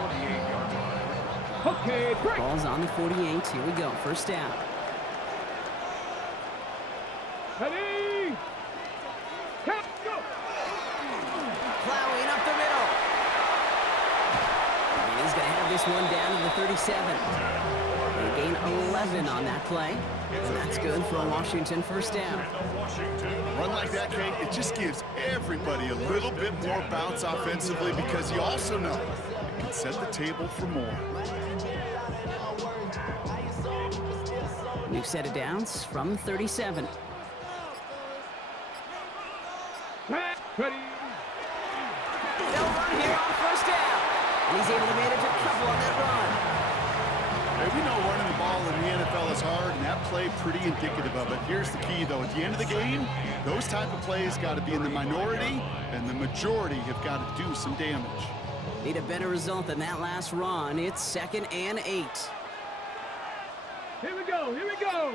48-yard line. Okay, break. Ball's on the 48. Here we go. First down. Ready. Count, go. Plowing up the middle. And he's going to have this one down to the 37. They gain 11 on that play. And that's good for a Washington first down. Run like that, Kate, it just gives everybody a little bit more bounce offensively because you also know it can set the table for more. New set of downs from 37. Ready. They'll run here on first down. And he's able to manage a couple on that run. Hey, we know running the ball in the NFL is hard, and that play pretty indicative of it. Here's the key, though. At the end of the game, those type of plays got to be in the minority, and the majority have got to do some damage. Need a better result than that last run. It's 2nd and 8. Here we go. Here we go.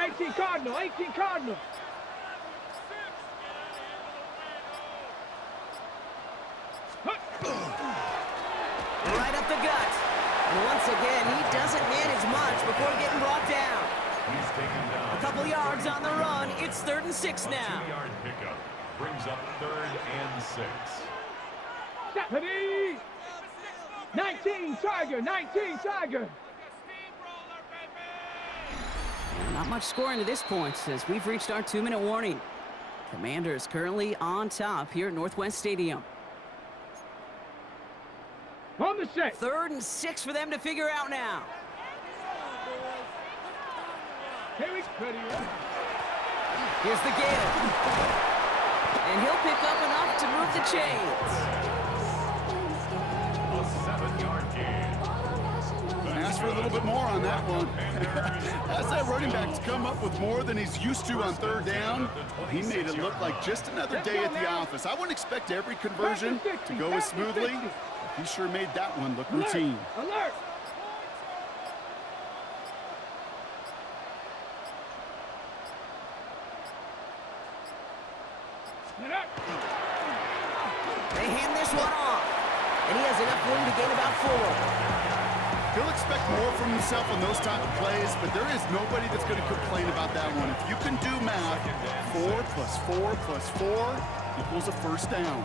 18 Cardinal. 18 Cardinal. Right up the gut. And once again, he doesn't manage much before getting brought down. He's taken down. A couple yards on the run. It's 3rd and 6 now. 2-yard pickup brings up 3rd and 6. Ready. 19 Tiger. 19 Tiger. Not much scoring to this point as we've reached our 2-minute warning. Commanders currently on top here at Northwest Stadium. On the set. 3rd and 6 for them to figure out now. Here we go. Here's the give. And he'll pick up enough to move the chains. A 7-yard gain. Ask for a little bit more on that one. As that running back's come up with more than he's used to on 3rd down, he made it look like just another day at the office. I wouldn't expect every conversion to go as smoothly. He sure made that one look routine. Alert! They hand this one off. And he has enough room to gain about 4. He'll expect more from himself on those type of plays, but there is nobody that's going to complain about that one. If you can do math, 4 plus 4 plus 4 equals a first down.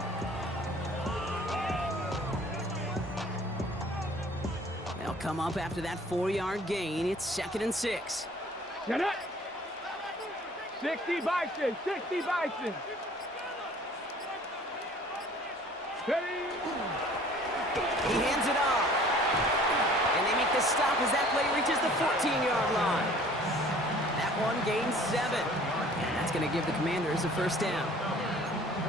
They'll come up after that 4-yard gain. It's 2nd and 6. Get up! 60 Bison! 60 Bison! Ready! He hands it off. And they make the stop as that play reaches the 14-yard line. That one gains 7. And that's going to give the Commanders a first down.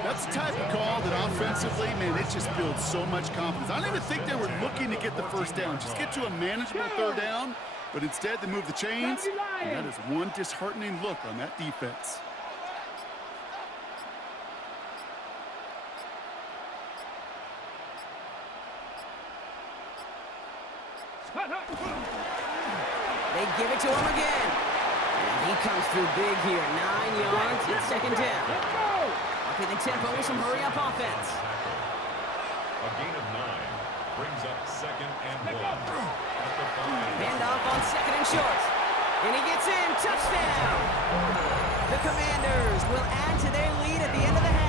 That's the type of call that offensively, man, it just builds so much confidence. I don't even think they were looking to get the first down. Just get to a manageable 3rd down, but instead they move the chains, and that is one disheartening look on that defense. They give it to him again. And he comes through big here. 9 yards. It's 2nd down. Upping the tempo with some hurry-up offense. A gain of 9 brings up 2nd and 1. At the 5. Handoff on 2nd and short. And he gets in. Touchdown. The Commanders will add to their lead at the end of the half.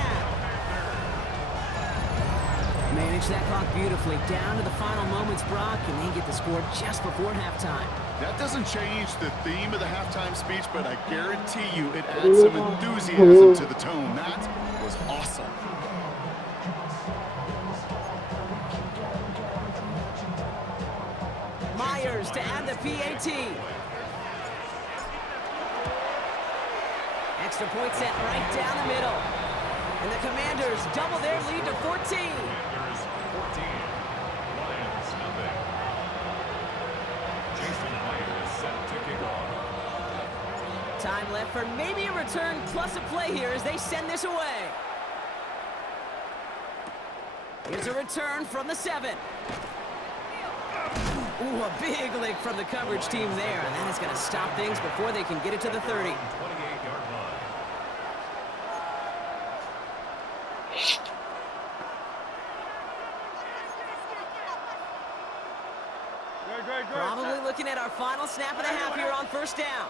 Manage that clock beautifully down to the final moments, Brock, and they get the score just before halftime. That doesn't change the theme of the halftime speech, but I guarantee you it adds some enthusiasm to the tone. That was awesome. Myers to add the PAT. Extra point set right down the middle. And the Commanders double their lead to 14. Commanders 14. Lions nothing. Jason Myers set to kick off. Time left for maybe a return plus a play here as they send this away. Here's a return from the 7. Ooh, a big lick from the coverage team there, and that is going to stop things before they can get it to the 30. 28-yard line. Probably looking at our final snap of the half here on first down.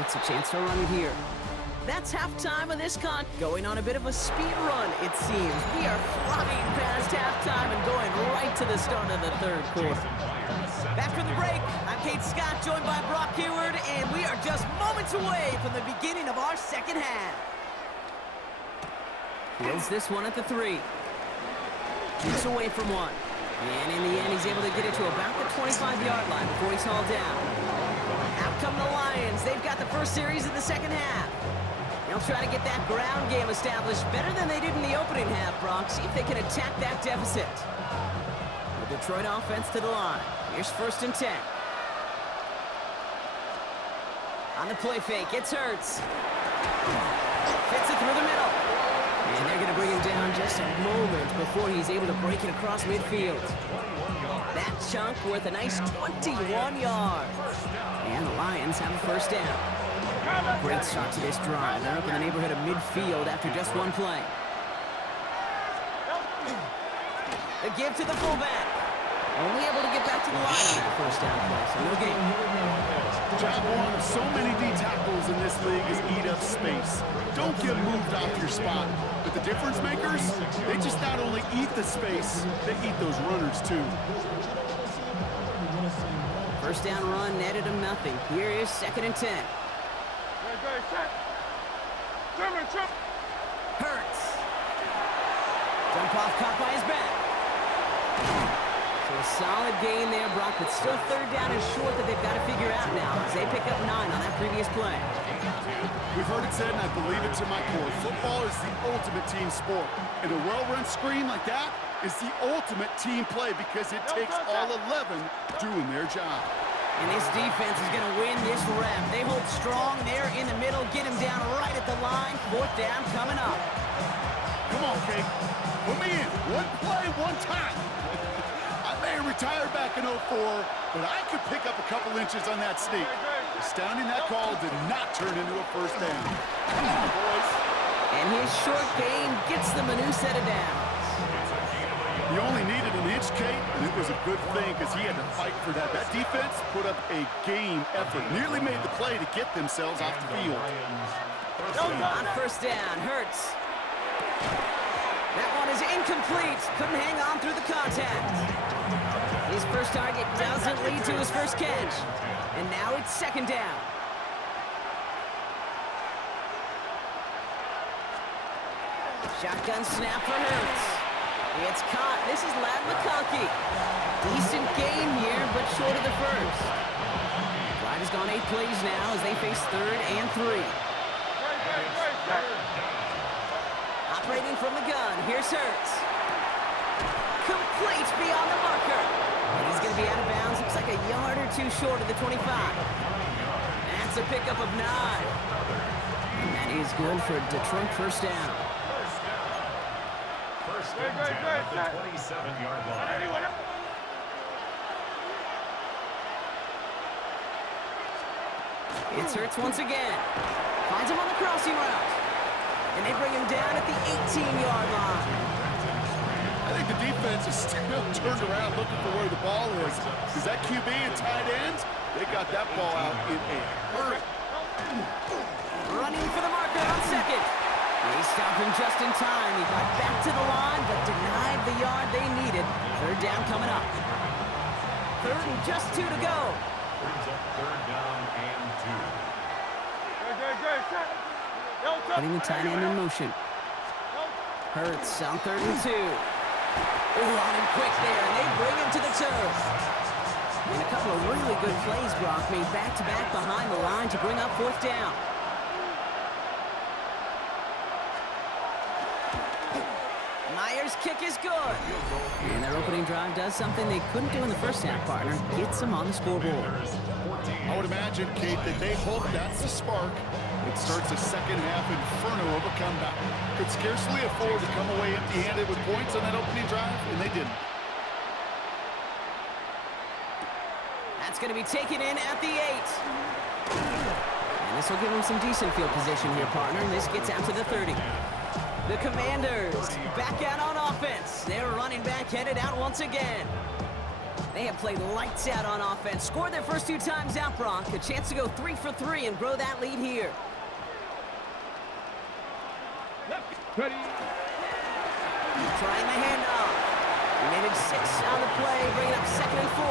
It's a chance to run it here. That's halftime of this going on a bit of a speed run, it seems. We are flying past halftime and going right to the start of the third quarter. Back from the break, I'm Kate Scott, joined by Brock Heward, and we are just moments away from the beginning of our second half. Fields this one at the 3. Shoots away from one. And in the end, he's able to get it to about the 25-yard line before he's hauled down. Out come the Lions. They've got the first series of the second half. They'll try to get that ground game established better than they did in the opening half, Brock. See if they can attack that deficit. The Detroit offense to the line. Here's 1st and 10. On the play fake, it's Hurts. Fits it through the middle. And they're going to bring him down just a moment before he's able to break it across midfield. That chunk worth a nice 21 yards. And the Lions have a first down. Great start to this drive. They're up in the neighborhood of midfield after just one play. The give to the fullback. Only able to get back to the line on that first down play, so no gain. Job one of so many D tackles in this league is eat up space. Don't get moved off your spot. But the difference makers, they just not only eat the space, they eat those runners too. First down run netted him nothing. Here is 2nd and 10. Hurts. Jump off caught by his back. So a solid gain there, Brock, but still 3rd down and short that they've got to figure out now as they pick up 9 on that previous play. We've heard it said, and I believe it to my core, football is the ultimate team sport. And a well-run screen like that is the ultimate team play because it takes all 11 doing their job. And this defense is going to win this rep. They hold strong there in the middle, get him down right at the line. 4th down coming up. Come on, Kate. Put me in. One play, one time. I may have retired back in 04, but I could pick up a couple inches on that sneak. Astounding that call did not turn into a first down. Come on, boys. And his short gain gets them a new set of downs. He only needed an inch, Kate, and it was a good thing because he had to fight for that. That defense put up a game effort. Nearly made the play to get themselves off the field. On first down, Hurts. That one is incomplete. Couldn't hang on through the contact. His first target doesn't lead to his first catch. And now it's 2nd down. Shotgun snap for Hurts. It's caught. This is Lad McConkey. Decent gain here, but short of the first. Drive has gone 8 plays now as they face 3rd and 3. Operating from the gun. Here's Hurts. Complete beyond the marker. And he's going to be out of bounds. Looks like a yard or 2 short of the 25. That's a pickup of 9. And that is good for Detroit first down. First and 10 at the 27-yard line. It's Hurts once again. Finds him on the crossing route. And they bring him down at the 18-yard line. I think the defense is still turned around looking for where the ball is. Because that QB and tight ends, they got that ball out in a hurry. Running for the marker on 2nd. They stopped him just in time. He got back to the line, but denied the yard they needed. 3rd down coming up. 3rd and just 2 to go. Brings up 3rd down and 2. Putting the tight end in motion. Hurts on 3rd and 2. Ooh, on him quick there, and they bring him to the turf. And a couple of really good plays, Brock, made back-to-back behind the line to bring up 4th down. Myers' kick is good. And their opening drive does something they couldn't do in the first half, partner. Gets them on the scoreboard. I would imagine, Kate, that they hope that's the spark. It starts a second half inferno of a comeback. Could scarcely afford to come away empty-handed with points on that opening drive, and they didn't. That's going to be taken in at the 8. And this will give them some decent field position here, partner. And this gets out to the 30. The Commanders back out on offense. Their running back headed out once again. They have played lights out on offense. Scored their first 2 times out, Brock. A chance to go 3 for 3 and grow that lead here. Ready. Trying the handoff. We managed 6 on the play, bringing up 2nd and 4.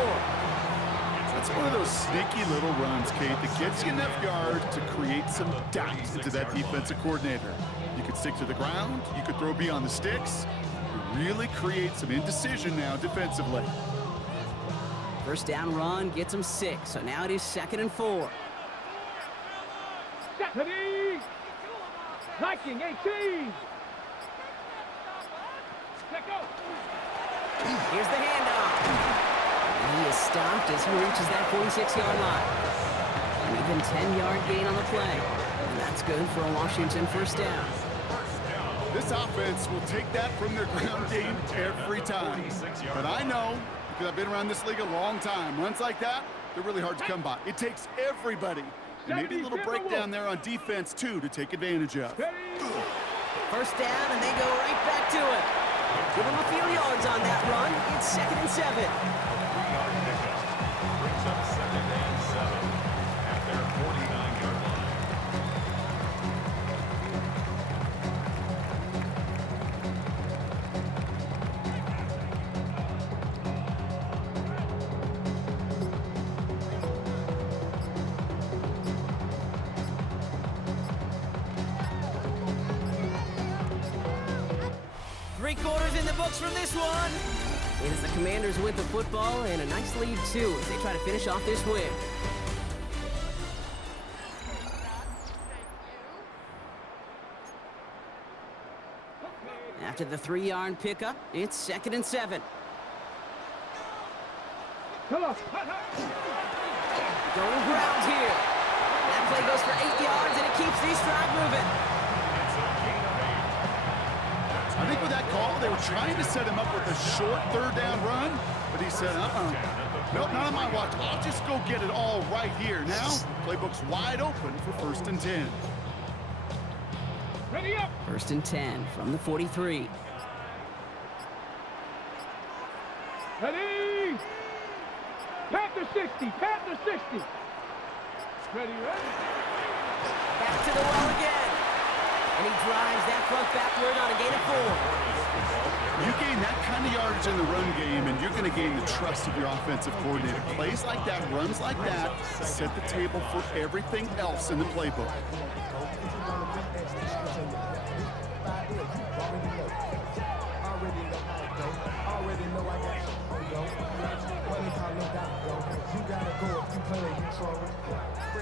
That's one of those sneaky little runs, Kate, that gets you enough yards to create some doubt into that defensive coordinator. You could stick to the ground. You could throw beyond the sticks. You really create some indecision now defensively. First down run gets them 6, so now it is 2nd and 4. Ready. Liking 18. Let go. Here's the handoff. And he is stopped as he reaches that 46-yard line. An even 10-yard gain on the play. And that's good for a Washington first down. This offense will take that from their ground game every time. But I know, because I've been around this league a long time, runs like that, they're really hard to come by. It takes everybody. And maybe a little breakdown there on defense, too, to take advantage of. First down, and they go right back to it. Give them a few yards on that run. It's 2nd and 7. 3-yard pickup. Brings up 2nd and 7 at their 49-yard line. Three-quarters in the books from this one. It is the Commanders with the football and a nice lead, too, as they try to finish off this win. After the 3-yard pickup, it's 2nd and 7. Come on. Going ground here. That play goes for 8 yards, and it keeps these drive moving. I think with that call, they were trying to set him up with a short 3rd down run, but he said, nope, not on my watch. I'll just go get it all right here. Now, playbook's wide open for 1st and 10. Ready up. 1st and 10 from the 43. Ready. Panther 60. Panther 60. Ready, ready. Back to the well again. And he drives that front backward on a gain of 4. You gain that kind of yardage in the run game, and you're going to gain the trust of your offensive coordinator. Plays like that, runs like that, set the table for everything else in the playbook.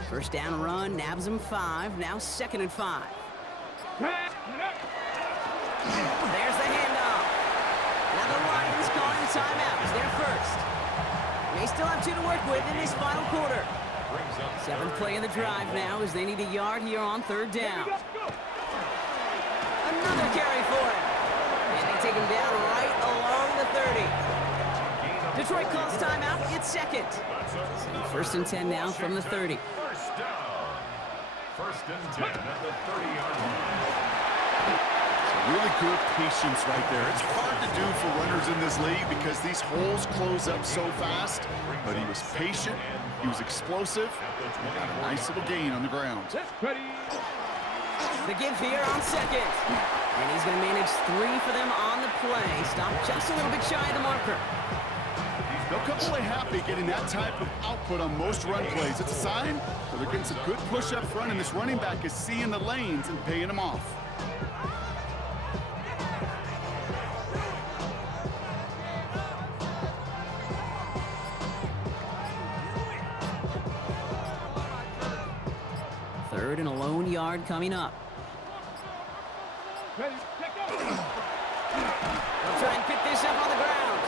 First down run, nabs him 5, now 2nd and 5. There's the handoff. Now the Lions calling the timeouts. They're first. They still have 2 to work with in this final quarter. 7th play of the drive now as they need a yard here on 3rd down. Another carry for him. And they take him down right along the 30. Detroit calls timeout. It's 2nd. So 1st and 10 now from the 30. First down. 1st and 10 at the 30-yard line. Really good patience right there. It's hard to do for runners in this league because these holes close up so fast, but he was patient, he was explosive, and got a nice little gain on the ground. Ready. The give here on 2nd. And he's going to manage 3 for them on the play. Stop just a little bit shy of the marker. They'll come away happy getting that type of output on most run plays. It's a sign that they're getting some good push up front, and this running back is seeing the lanes and paying them off. Third and a lone yard coming up. Ready. Let go. They'll try and pick this up on the ground.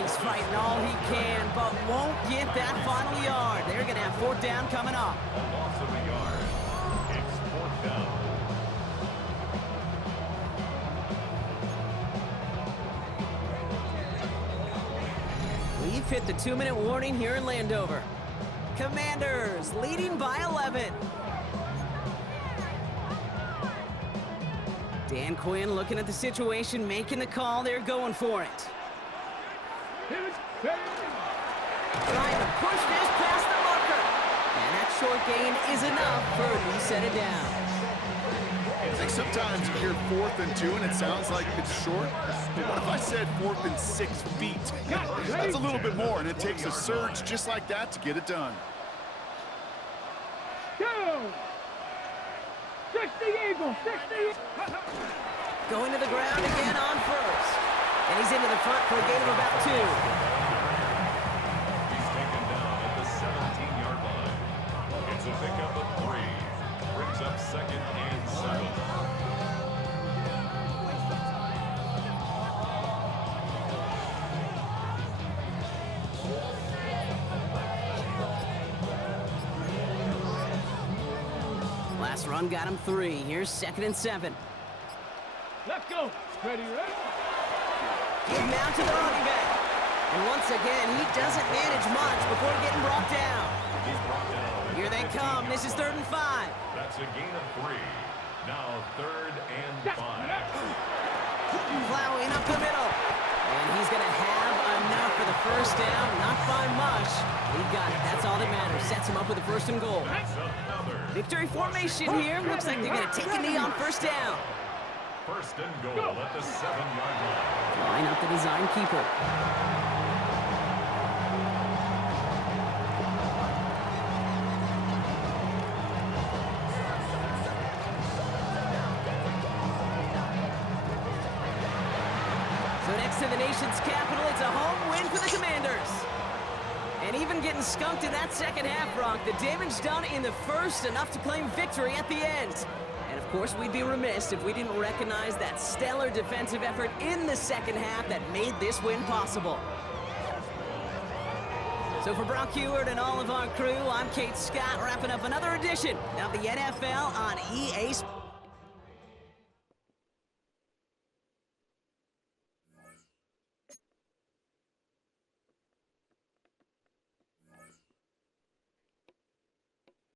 He's fighting all he can, but won't get that final yard. They're going to have 4th down coming up. A loss of a yard. It's 4th down. We've hit the 2-minute warning here in Landover. Commanders leading by 11. Dan Quinn looking at the situation, making the call. They're going for it. Trying to push this past the marker. And that short gain is enough for a new set of downs. Like sometimes you hear 4th and 2 and it sounds like it's short. But what if I said 4th and 6 feet? That's a little bit more, and it takes a surge just like that to get it done. Go! 60 Eagles, 60. Going to the ground again on first. And he's into the front for a gain of about 2. He's taken down at the 17-yard line. It's a pickup of 3. Brings up 2nd and 7. Last run got him 3. Here's 2nd and 7. Let's go. Ready, ready? Give now to the running back. And once again, he doesn't manage much before getting brought down. He's brought down. Here they come. This is 3rd and 5. That's a gain of 3. Now 3rd and 5. Plowing up the middle. And he's going to have enough for the first down. Not by much. He got it. That's all that matters. Sets him up with a 1st and goal. That's another. Victory formation here. Looks like they're going to take a knee on 1st down. 1st and goal at the 7-yard line. Line up the design keeper. So next to the nation's capital, it's a home win for the Commanders. And even getting skunked in that second half, Brock, the damage done in the first, enough to claim victory at the end. And of course, we'd be remiss if we didn't recognize that stellar defensive effort in the second half that made this win possible. So for Brock Heward and all of our crew, I'm Kate Scott, wrapping up another edition of the NFL on EA Sports.